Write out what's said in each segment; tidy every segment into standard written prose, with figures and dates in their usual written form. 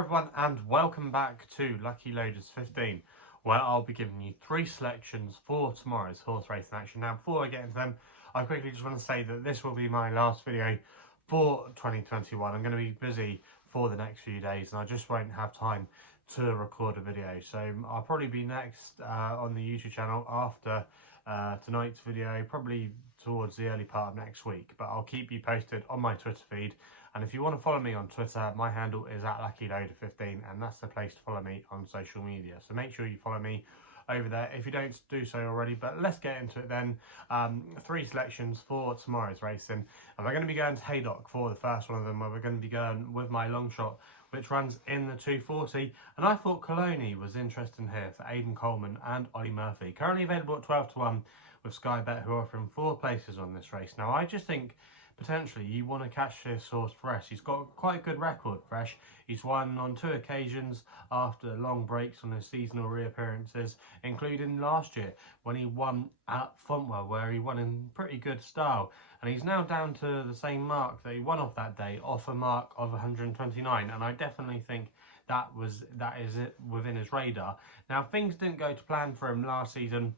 everyone and welcome back to Lucky Loaders 15, where I'll be giving you 3 selections for tomorrow's horse racing action. Now before I get into them, I quickly just want to say that this will be my last video for 2021. I'm going to be busy for the next few days and I just won't have time to record a video. So I'll probably be next on the YouTube channel after tonight's video, probably towards the early part of next week, but I'll keep you posted on my Twitter feed. And if you want to follow me on Twitter, my handle is @LuckyLoader15, and that's the place to follow me on social media. So make sure you follow me over there if you don't do so already. But let's get into it then. 3 selections for tomorrow's racing, and we're going to be going to Haydock for the first one of them, where we're going to be going with my Longshot, which runs in the 240. And I thought Colloney was interesting here for Aidan Coleman and Ollie Murphy. Currently available at 12-1 with SkyBet, who are offering 4 places on this race. Now I just think potentially you want to catch this horse fresh. He's got quite a good record fresh. He's won on 2 occasions after long breaks on his seasonal reappearances, including last year when he won at Fontwell, where he won in pretty good style. And he's now down to the same mark that he won off that day, off a mark of 129. And I definitely think that is it within his radar. Now things didn't go to plan for him last season.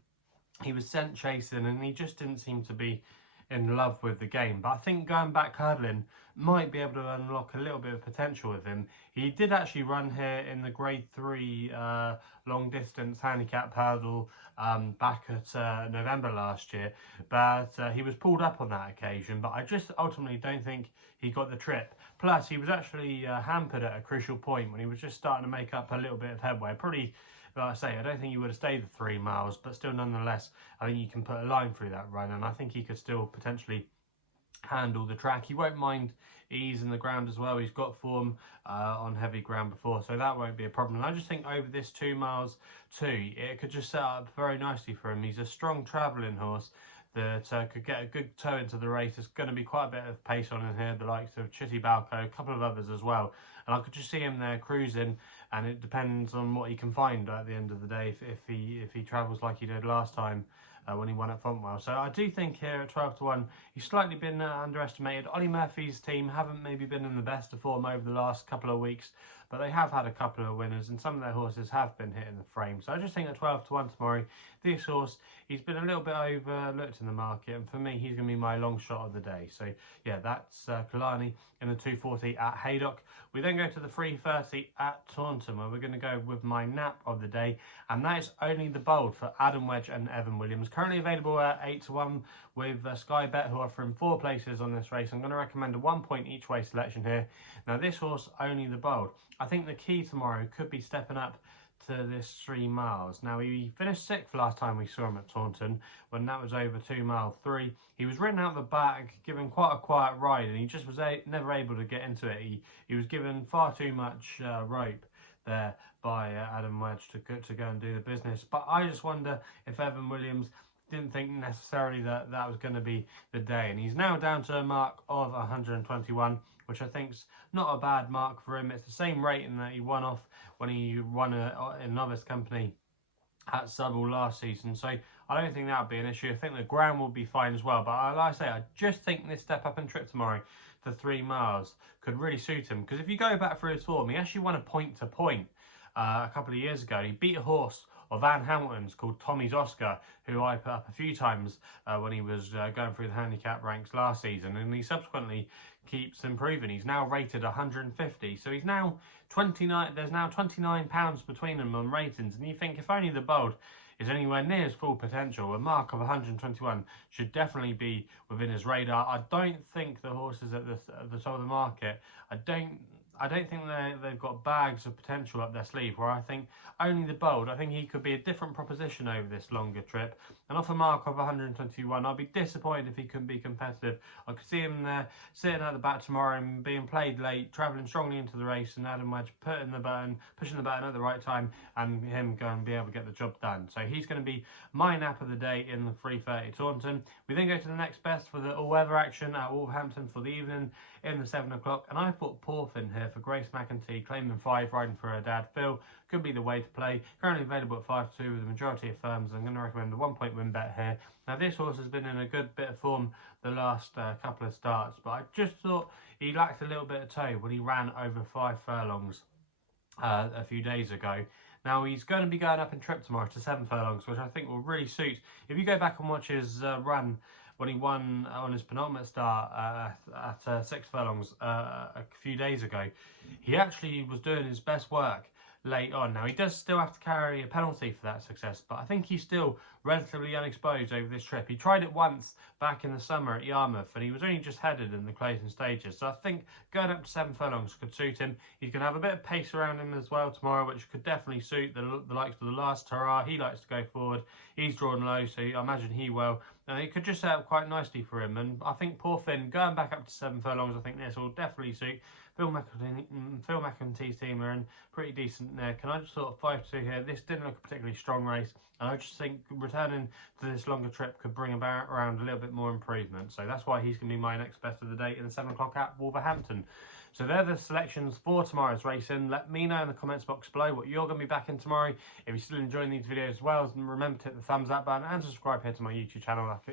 He was sent chasing and he just didn't seem to be in love with the game, but I think going back hurdling might be able to unlock a little bit of potential with him. He did actually run here in the grade 3 long distance handicap hurdle back at November last year, but he was pulled up on that occasion. But I just ultimately don't think he got the trip. Plus he was actually hampered at a crucial point when he was just starting to make up a little bit of headway. Pretty, like I say, I don't think he would have stayed the 3 miles, but still nonetheless, I think you can put a line through that run, and I think he could still potentially handle the track. He won't mind ease in the ground as well. He's got form on heavy ground before, so that won't be a problem. And I just think over this 2 miles too, it could just set up very nicely for him. He's a strong travelling horse that could get a good toe into the race. There's going to be quite a bit of pace on in here, the likes of Chitty Balco, a couple of others as well. And I could just see him there cruising, and it depends on what he can find at the end of the day if he travels like he did last time when he won at Fontwell. So I do think here at 12-1, he's slightly been underestimated. Ollie Murphy's team haven't maybe been in the best of form over the last couple of weeks, but they have had a couple of winners and some of their horses have been hitting the frame. So I just think at 12-1 tomorrow, this horse, he's been a little bit overlooked in the market, and for me, he's going to be my long shot of the day. So yeah, that's Colloney in the 240 at Haydock. We then go to the 330 at Taunton, where we're going to go with my nap of the day, and that is Only the Bold for Adam Wedge and Evan Williams. Currently available at 8-1 with SkyBet, who are offering 4 places on this race. I'm going to recommend a 1 point each way selection here. Now this horse, Only the Bold, I think the key tomorrow could be stepping up to this 3 miles. Now he finished 6th last time we saw him at Taunton, when that was over 2 mile 3. He was ridden out the back, given quite a quiet ride, and he just was never able to get into it. He was given far too much rope there by Adam Wedge to go and do the business. But I just wonder if Evan Williams didn't think necessarily that was going to be the day, and he's now down to a mark of 121, which I think's not a bad mark for him. It's the same rating that he won off when he won a novice company at Southall last season, so I don't think that would be an issue. I think the ground will be fine as well, but like I say, I just think this step up and trip tomorrow to 3 miles could really suit him, because if you go back through his form, he actually won a point to point a couple of years ago. He beat a horse of Van Hamilton's called Tommy's Oscar, who I put up a few times when he was going through the handicap ranks last season, and he subsequently keeps improving. He's now rated 150, so he's now 29. There's now £29 between them on ratings, and you think if Only the Bold is anywhere near his full potential, a mark of 121 should definitely be within his radar. I don't think the horses at the top of the market, I don't think they've got bags of potential up their sleeve, where I think Only the Bold, I think he could be a different proposition over this longer trip. And off a mark of 121, I'd be disappointed if he couldn't be competitive. I could see him there sitting at the back tomorrow and being played late, travelling strongly into the race, and Adam Wedge pushing the button at the right time, and him going to be able to get the job done. So he's going to be my nap of the day in the 330 Taunton. We then go to the next best for the all-weather action at Wolverhampton for the evening in the 7 o'clock, and I thought Porfin here for Grace McEntee, claiming 5, riding for her dad Phil, could be the way to play. Currently available at 5-2 with the majority of firms. I'm going to recommend the 1 point win bet here. Now this horse has been in a good bit of form the last couple of starts, but I just thought he lacked a little bit of toe when he ran over 5 furlongs a few days ago. Now he's going to be going up in trip tomorrow to 7 furlongs, which I think will really suit. If you go back and watch his run when he won on his penultimate start at 6 furlongs a few days ago, he actually was doing his best work late on. Now he does still have to carry a penalty for that success, but I think he's still relatively unexposed over this trip. He tried it once back in the summer at Yarmouth and he was only just headed in the closing stages, so I think going up to 7 furlongs could suit him. He's going to have a bit of pace around him as well tomorrow, which could definitely suit the likes of the last Hurrah. He likes to go forward, he's drawn low, so I imagine he will, and it could just set up quite nicely for him. And I think Porfin going back up to 7 furlongs, I think this will definitely suit. Phil McEntee's team are in pretty decent nick, and I just thought 5-2 here. This didn't look a particularly strong race, and I just think returning to this longer trip could bring about around a little bit more improvement. So that's why he's going to be my next best of the day in the 7 o'clock at Wolverhampton. So they're the selections for tomorrow's racing. Let me know in the comments box below what you're going to be backing tomorrow. If you're still enjoying these videos as well, remember to hit the thumbs up button and subscribe here to my YouTube channel at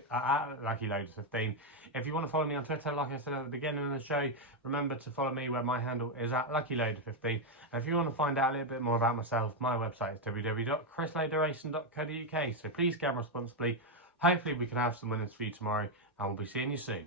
LuckyLoaders15. If you want to follow me on Twitter, like I said at the beginning of the show, remember to follow me where my handle is at LuckyLoader15. And if you want to find out a little bit more about myself, my website is www.chrisloaderracing.co.uk. So please gamble responsibly. Hopefully we can have some winners for you tomorrow, and we'll be seeing you soon.